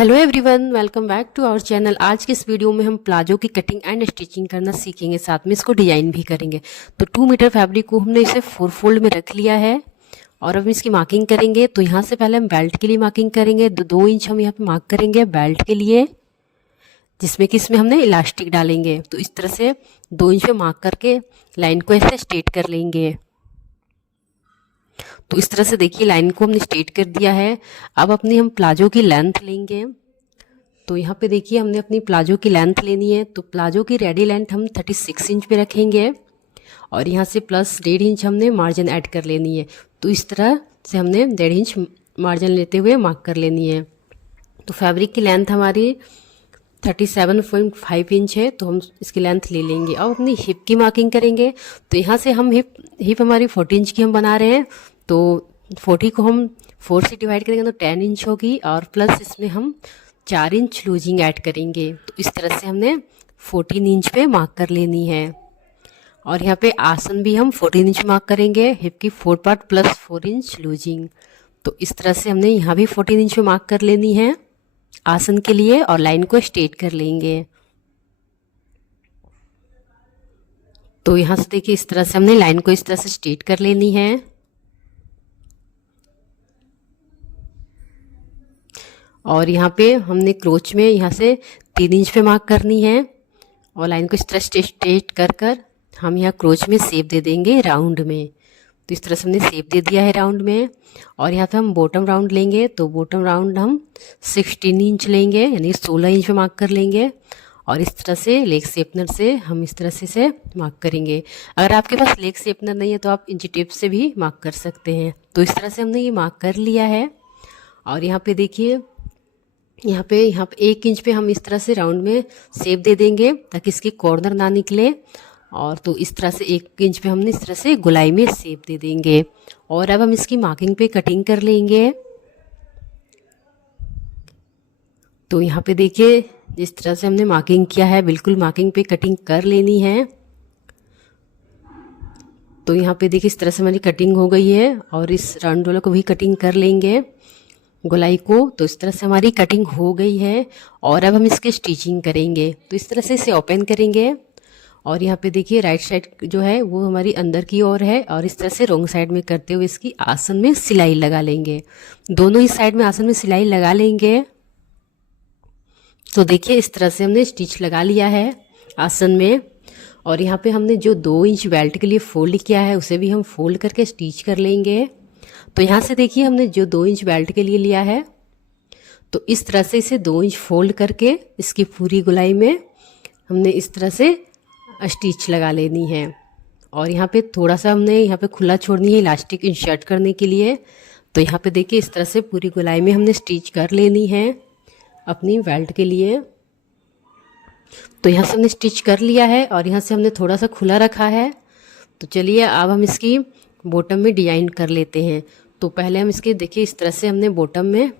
Hello everyone, welcome back to our channel. आज के इस वीडियो में हम प्लाजो की कटिंग एंड स्टिचिंग करना सीखेंगे, साथ में इसको डिजाइन भी करेंगे। तो 2 मीटर फैब्रिक को हमने इसे 4 फोल्ड में रख लिया है और अब इसकी मार्किंग करेंगे। तो यहाँ से पहले हम बेल्ट के लिए मार्किंग करेंगे। 2 इंच हम यहाँ पे मार्क करेंगे बेल्ट के लिए, जिसमें कि इसमें हमने इलास्टिक डालेंगे। तो इस तरह से 2 इंच पे मार्क करके लाइन को ऐसे स्ट्रेट कर लेंगे। तो इस तरह से देखिए लाइन को हमने स्ट्रेट कर दिया है। अब अपनी हम प्लाजो की लेंथ लेंगे। तो यहाँ पे देखिए हमने अपनी प्लाजो की लेंथ लेनी है। तो प्लाजो की रेडी लेंथ हम 36 इंच पे रखेंगे और यहाँ से प्लस 1.5 इंच हमने मार्जिन ऐड कर लेनी है। तो इस तरह से हमने 1.5 इंच मार्जिन लेते हुए मार्क कर लेनी है। तो फैब्रिक की लेंथ हमारी 37.5 इंच है, तो हम इसकी लेंथ ले लेंगे। अब अपनी हिप की मार्किंग करेंगे। तो यहाँ से हम हिप हमारी 40 इंच की हम बना रहे हैं। तो 40 को हम 4 से डिवाइड करेंगे तो 10 इंच होगी और प्लस इसमें हम 4 इंच लूजिंग ऐड करेंगे। तो इस तरह से हमने 14 इंच पे मार्क कर लेनी है। और यहाँ पे आसन भी हम 14 इंच मार्क करेंगे, हिप की 4 पार्ट प्लस 4 इंच लूजिंग। तो इस तरह से हमने यहाँ भी 14 इंच पे मार्क कर लेनी है आसन के लिए और लाइन को स्ट्रेट कर लेंगे। तो यहाँ से देखिए इस तरह से हमने लाइन को इस तरह से स्ट्रेट कर लेनी है। और यहाँ पे हमने क्रोच में यहाँ से 3 इंच पे मार्क करनी है और लाइन को इस तरह स्ट्रेट कर कर हम यहाँ क्रोच में शेप दे देंगे राउंड में। तो इस तरह से हमने शेप दे दिया है राउंड में। और यहाँ पे हम बॉटम राउंड लेंगे। तो बॉटम राउंड हम 16 इंच लेंगे, यानी 16 इंच पे मार्क कर लेंगे और इस तरह से लेग शेपनर से हम इस तरह से इसे मार्क करेंगे। अगर आपके पास लेग शेपनर नहीं है तो आप इंची टेप से भी मार्क कर सकते हैं। तो इस तरह से हमने ये मार्क कर लिया है। और यहाँ पे देखिए यहाँ पे 1 इंच पे हम इस तरह से राउंड में शेप दे देंगे ताकि इसकी कॉर्नर ना निकले। और तो इस तरह से 1 इंच पे हमने इस तरह से गोलाई में शेप दे देंगे। और अब हम इसकी मार्किंग पे कटिंग कर लेंगे। तो यहाँ पे देखिए जिस तरह से हमने मार्किंग किया है बिल्कुल मार्किंग पे कटिंग कर लेनी है। तो यहाँ पे देखिए इस तरह से हमारी कटिंग हो गई है और इस राउंड वाला को भी कटिंग कर लेंगे गोलाई को। तो इस तरह से हमारी कटिंग हो गई है और अब हम इसकी स्टिचिंग करेंगे। तो इस तरह से इसे ओपन करेंगे और यहाँ पे देखिए राइट साइड जो है वो हमारी अंदर की ओर है और इस तरह से रोंग साइड में करते हुए इसकी आसन में सिलाई लगा लेंगे। दोनों ही साइड में आसन में सिलाई लगा लेंगे। तो देखिए इस तरह से हमने स्टिच लगा लिया है आसन में। और यहाँ पे हमने जो 2 इंच बेल्ट के लिए फोल्ड किया है उसे भी हम फोल्ड करके स्टिच कर लेंगे। तो यहाँ से देखिए हमने जो 2 इंच बेल्ट के लिए लिया है तो इस तरह से इसे 2 इंच फोल्ड करके इसकी पूरी गोलाई में हमने इस तरह से स्टिच लगा लेनी है। और यहाँ पे थोड़ा सा हमने यहाँ पे खुला छोड़नी है इलास्टिक इंसर्ट करने के लिए। तो यहाँ पे देखिए इस तरह से पूरी गोलाई में हमने स्टिच कर लेनी है अपनी बेल्ट के लिए। तो यहाँ से हमने स्टिच कर लिया है और यहाँ से हमने थोड़ा सा खुला रखा है। तो चलिए अब हम इसकी बॉटम में डिजाइन कर लेते हैं। तो पहले हम इसके देखिए इस तरह से हमने बॉटम में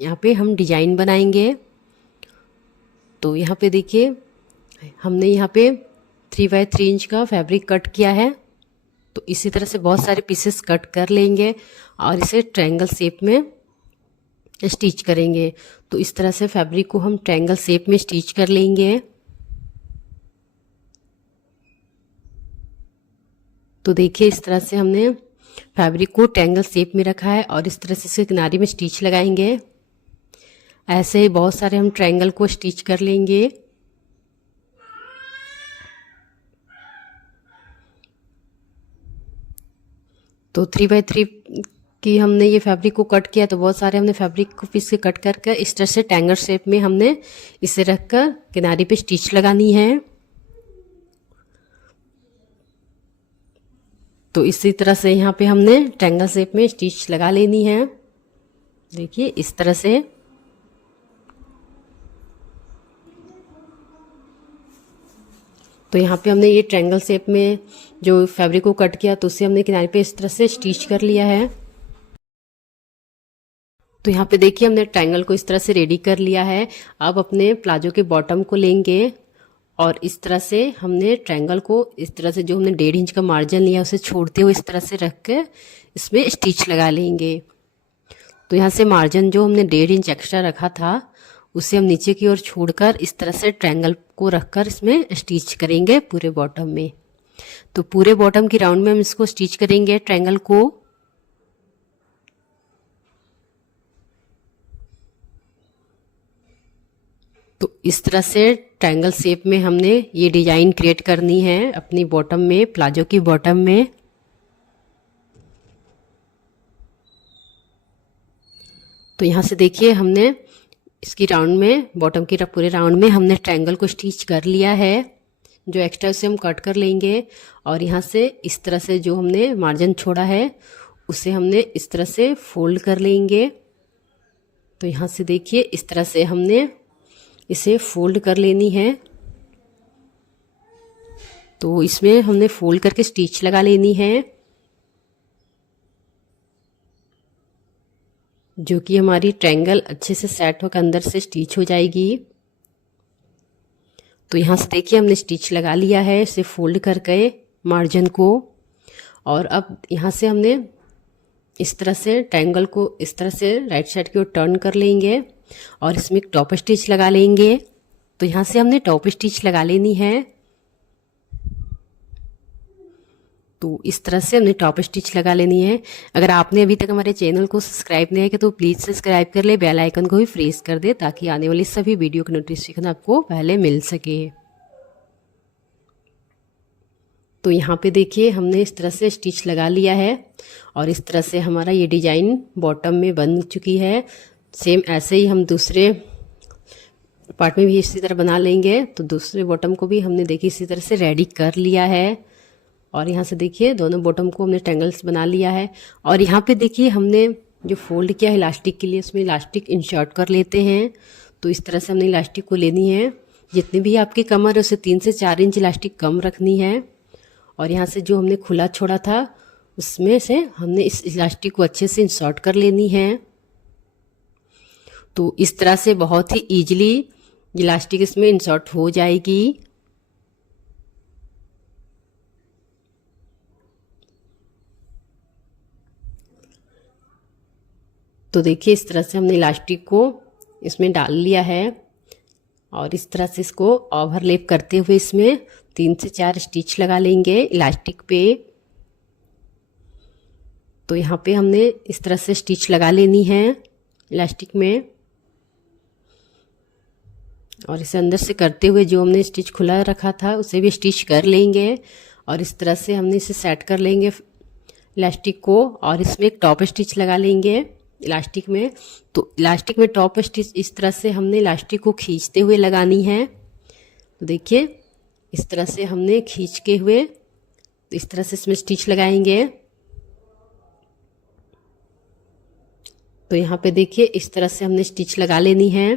यहाँ पे हम डिजाइन बनाएंगे। तो यहाँ पे देखिए हमने यहाँ पे 3x3 इंच का फैब्रिक कट किया है। तो इसी तरह से बहुत सारे पीसेस कट कर लेंगे और इसे ट्रायंगल शेप में स्टिच करेंगे। तो इस तरह से फैब्रिक को हम ट्रायंगल शेप में स्टिच कर लेंगे। तो देखिए इस तरह से हमने फैब्रिक को ट्रायंगल शेप में रखा है और इस तरह से इसे किनारे में स्टिच लगाएंगे। ऐसे ही बहुत सारे हम ट्रायंगल को स्टिच कर लेंगे। तो 3x3 की हमने ये फैब्रिक को कट किया। तो बहुत सारे हमने फैब्रिक को पीस के कट करके इस तरह से ट्रायंगल शेप में हमने इसे रखकर किनारे पे स्टिच लगानी है। तो इसी तरह से यहाँ पे हमने ट्रायंगल शेप में स्टिच लगा लेनी है। देखिए इस तरह से। तो यहाँ पे हमने ये ट्रायंगल शेप में जो फैब्रिक को कट किया तो उसे हमने किनारे पे इस तरह से स्टिच कर लिया है। तो यहाँ पे देखिए हमने ट्रायंगल को इस तरह से रेडी कर लिया है। अब अपने प्लाजो के बॉटम को लेंगे और इस तरह से हमने ट्रायंगल को इस तरह से जो हमने 1.5 इंच का मार्जिन लिया उसे छोड़ते हुए इस तरह से रख के इसमें स्टिच लगा लेंगे। तो यहाँ से मार्जिन जो हमने 1.5 इंच एक्स्ट्रा रखा था उसे हम नीचे की ओर छोड़कर इस तरह से ट्रायंगल को रखकर इसमें स्टिच करेंगे पूरे बॉटम में। तो पूरे बॉटम की राउंड में हम इसको स्टिच करेंगे ट्रायंगल को। तो इस तरह से ट्रायंगल शेप में हमने ये डिजाइन क्रिएट करनी है अपनी बॉटम में, प्लाजो की बॉटम में। तो यहाँ से देखिए हमने इसकी राउंड में, बॉटम की पूरे राउंड में हमने ट्रायंगल को स्टिच कर लिया है। जो एक्स्ट्रा उसे हम कट कर लेंगे और यहाँ से इस तरह से जो हमने मार्जिन छोड़ा है उसे हमने इस तरह से फोल्ड कर लेंगे। तो यहाँ से देखिए इस तरह से हमने इसे फोल्ड कर लेनी है। तो इसमें हमने फोल्ड करके स्टिच लगा लेनी है, जो कि हमारी ट्रायंगल अच्छे से सेट होकर अंदर से स्टिच हो जाएगी। तो यहाँ से देखिए हमने स्टिच लगा लिया है इसे फोल्ड करके मार्जिन को। और अब यहाँ से हमने इस तरह से ट्रायंगल को इस तरह से राइट साइड की ओर टर्न कर लेंगे और इसमें एक टॉप स्टिच लगा लेंगे। तो यहाँ से हमने टॉप स्टिच लगा लेनी है। तो इस तरह से हमने टॉप स्टिच लगा लेनी है। अगर आपने अभी तक हमारे चैनल को सब्सक्राइब नहीं किया तो प्लीज़ सब्सक्राइब कर ले, बेल आइकन को भी प्रेस कर दे ताकि आने वाली सभी वीडियो की नोटिफिकेशन आपको पहले मिल सके। तो यहाँ पे देखिए हमने इस तरह से स्टिच लगा लिया है और इस तरह से हमारा ये डिजाइन बॉटम में बन चुकी है। सेम ऐसे ही हम दूसरे पार्ट में भी इसी तरह बना लेंगे। तो दूसरे बॉटम को भी हमने देखिए इसी तरह से रेडी कर लिया है और यहाँ से देखिए दोनों बॉटम को हमने ट्रायंगल्स बना लिया है। और यहाँ पे देखिए हमने जो फोल्ड किया है इलास्टिक के लिए, उसमें इलास्टिक इंसर्ट कर लेते हैं। तो इस तरह से हमने इलास्टिक को लेनी है, जितनी भी आपकी कमर है उसे 3 से 4 इंच इलास्टिक कम रखनी है। और यहाँ से जो हमने खुला छोड़ा था उसमें से हमने इस इलास्टिक को अच्छे से इंसर्ट कर लेनी है। तो इस तरह से बहुत ही ईजिली इलास्टिक इसमें इंसर्ट हो जाएगी। तो देखिए इस तरह से हमने इलास्टिक को इसमें डाल लिया है और इस तरह से इसको ओवरलैप करते हुए इसमें 3 से 4 स्टिच लगा लेंगे इलास्टिक पे। तो यहाँ पे हमने इस तरह से स्टिच लगा लेनी है इलास्टिक में और इसे अंदर से करते हुए जो हमने स्टिच खुला रखा था उसे भी स्टिच कर लेंगे और इस तरह से हमने इसे सेट कर लेंगे इलास्टिक को। और इसमें एक टॉप स्टिच लगा लेंगे इलास्टिक में। तो इलास्टिक में टॉप स्टिच इस तरह से हमने इलास्टिक को खींचते हुए लगानी है। तो देखिए इस तरह से हमने खींच के हुए इस तरह से इसमें स्टिच लगाएंगे। तो यहाँ पे देखिए इस तरह से हमने स्टिच लगा लेनी है।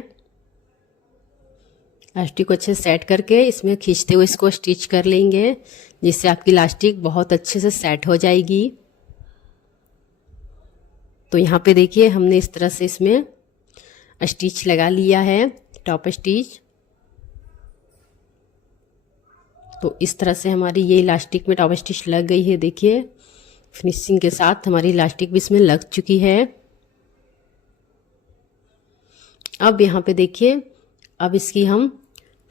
इलास्टिक को अच्छे से सेट करके इसमें खींचते हुए इसको स्टिच कर लेंगे, जिससे आपकी इलास्टिक बहुत अच्छे से सेट हो जाएगी। तो यहाँ पे देखिए हमने इस तरह से इसमें स्टिच लगा लिया है टॉप स्टिच। तो इस तरह से हमारी ये इलास्टिक में टॉप स्टिच लग गई है। देखिए फिनिशिंग के साथ हमारी इलास्टिक भी इसमें लग चुकी है। अब यहाँ पे देखिए अब इसकी हम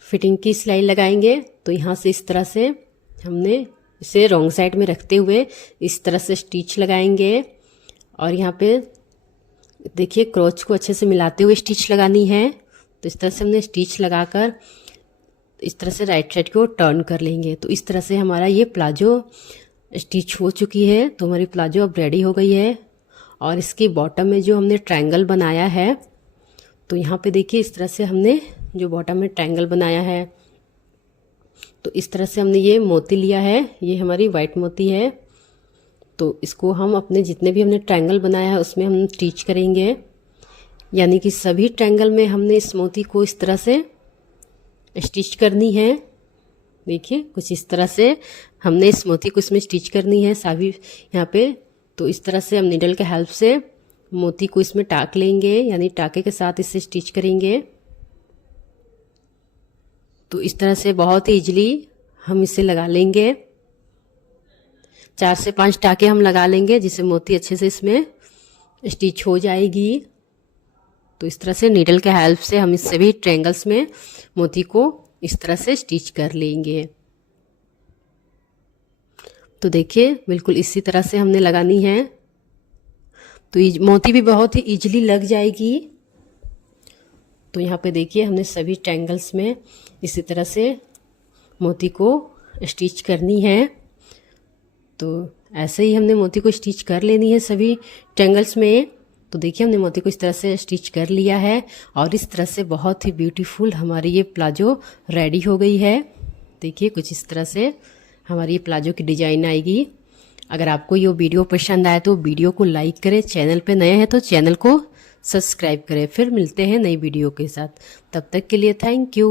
फिटिंग की सिलाई लगाएंगे। तो यहाँ से इस तरह से हमने इसे रॉन्ग साइड में रखते हुए इस तरह से स्टिच लगाएंगे और यहाँ पे देखिए क्रोच को अच्छे से मिलाते हुए स्टिच लगानी है। तो इस तरह से हमने स्टिच लगाकर इस तरह से राइट साइड को टर्न कर लेंगे। तो इस तरह से हमारा ये प्लाजो स्टिच हो चुकी है। तो हमारी प्लाजो अब रेडी हो गई है। और इसकी बॉटम में जो हमने ट्रायंगल बनाया है, तो यहाँ पे देखिए इस तरह से हमने जो बॉटम में ट्रायंगल बनाया है, तो इस तरह से हमने ये मोती लिया है, ये हमारी वाइट मोती है। तो इसको हम अपने जितने भी हमने ट्रायंगल बनाया है उसमें हम स्टिच करेंगे, यानी कि सभी ट्रायंगल में हमने इस मोती को इस तरह से स्टिच करनी है। देखिए कुछ इस तरह से हमने इस मोती को इसमें स्टिच करनी है सभी यहाँ पे। तो इस तरह से हम नीडल के हेल्प से मोती को इसमें टाक लेंगे, यानी टाके के साथ इसे स्टिच करेंगे। तो इस तरह से बहुत ही इजीली हम इसे लगा लेंगे। 4 से 5 टाके हम लगा लेंगे, जिससे मोती अच्छे से इसमें स्टिच हो जाएगी। तो इस तरह से नीडल के हेल्प से हम इस सभी ट्रायंगल्स में मोती को इस तरह से स्टिच कर लेंगे। तो देखिए बिल्कुल इसी तरह से हमने लगानी है, तो मोती भी बहुत ही इजीली लग जाएगी। तो यहाँ पे देखिए हमने सभी ट्रायंगल्स में इसी तरह से मोती को स्टिच करनी है। तो ऐसे ही हमने मोती को स्टिच कर लेनी है सभी ट्रायंगल्स में। तो देखिए हमने मोती को इस तरह से स्टिच कर लिया है और इस तरह से बहुत ही ब्यूटीफुल हमारी ये प्लाजो रेडी हो गई है। देखिए कुछ इस तरह से हमारी ये प्लाजो की डिज़ाइन आएगी। अगर आपको ये वीडियो पसंद आए तो वीडियो को लाइक करें, चैनल पे नए हैं तो चैनल को सब्सक्राइब करें। फिर मिलते हैं नई वीडियो के साथ, तब तक के लिए थैंक यू।